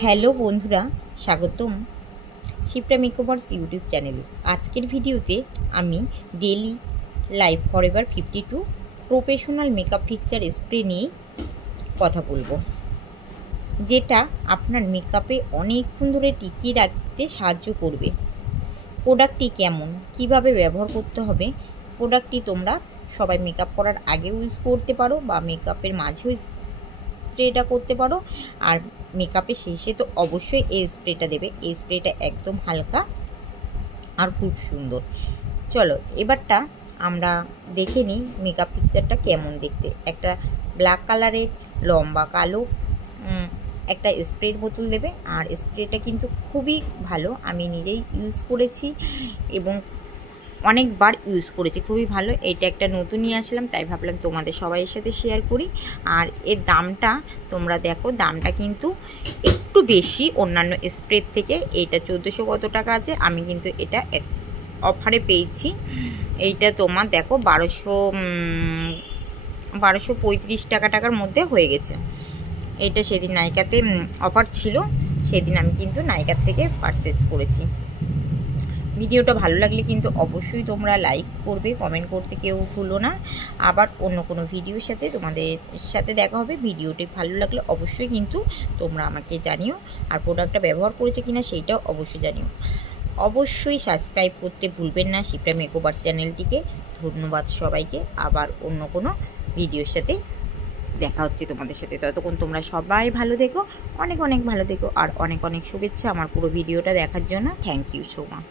Hello বন্ধুরা, স্বাগতম Shipra makeovers YouTube চ্যানেলে। আজকের ভিডিওতে আমি daily life forever 52 professional makeup fixer spray নিয়ে কথা বলবো, যেটা আপনার মেকআপে অনেকক্ষণ ধরে টিকিয়ে রাখতে সাহায্য করবে। প্রোডাক্টটি কেমন, কিভাবে ব্যবহার করতে হবে, প্রোডাক্টটি তোমরা সবাই মেকআপ করার আগেও ইউজ করতে পারো বা মেকআপের মাঝেও স্প্রেটা করতে পারো। আর মেকআপের শেষে তো অবশ্যই এই স্প্রেটা দেবে। এই স্প্রেটা একদম হালকা আর খুব সুন্দর। চলো এবারটা আমরা দেখে নিই মেকআপ ফিক্সারটা কেমন দেখতে। একটা ব্ল্যাক কালারের লম্বা কালো একটা স্প্রের বোতল দেবে। আর স্প্রেটা কিন্তু খুবই ভালো, আমি নিজেই ইউজ করেছি এবং অনেকবার ইউজ করেছি, খুবই ভালো। এটা একটা নতুন নিয়ে আসলাম, তাই ভাবলাম তোমাদের সবাইয়ের সাথে শেয়ার করি। আর এর দামটা তোমরা দেখো, দামটা কিন্তু একটু বেশি অন্যান্য স্প্রের থেকে। এটা 1400 কত টাকা আছে, আমি কিন্তু এটা অফারে পেয়েছি। এইটা তোমার দেখো 1235 টাকার মধ্যে হয়ে গেছে। এটা সেদিন নাইকাতে অফার ছিল, সেদিন আমি কিন্তু নাইকার থেকে পারচেস করেছি। ভিডিওটা ভালো লাগলে কিন্তু অবশ্যই তোমরা লাইক করবে, কমেন্ট করতে কেউ ভুলো না। আবার অন্য কোনো ভিডিওর সাথে তোমাদের সাথে দেখা হবে। ভিডিওটি ভালো লাগলে অবশ্যই কিন্তু তোমরা আমাকে জানিও, আর প্রোডাক্টটা ব্যবহার করেছে কিনা সেইটাও অবশ্যই জানিও। অবশ্যই সাবস্ক্রাইব করতে ভুলবেন না শিপ্রা মেকওভার্স চ্যানেলটিকে। ধন্যবাদ সবাইকে। আবার অন্য কোনো ভিডিওর সাথে দেখা হচ্ছে তোমাদের সাথে। ততক্ষণ তোমরা সবাই ভালো থেকো, অনেক অনেক ভালো থেকো। আর অনেক অনেক শুভেচ্ছা আমার পুরো ভিডিওটা দেখার জন্য। Thank you so much.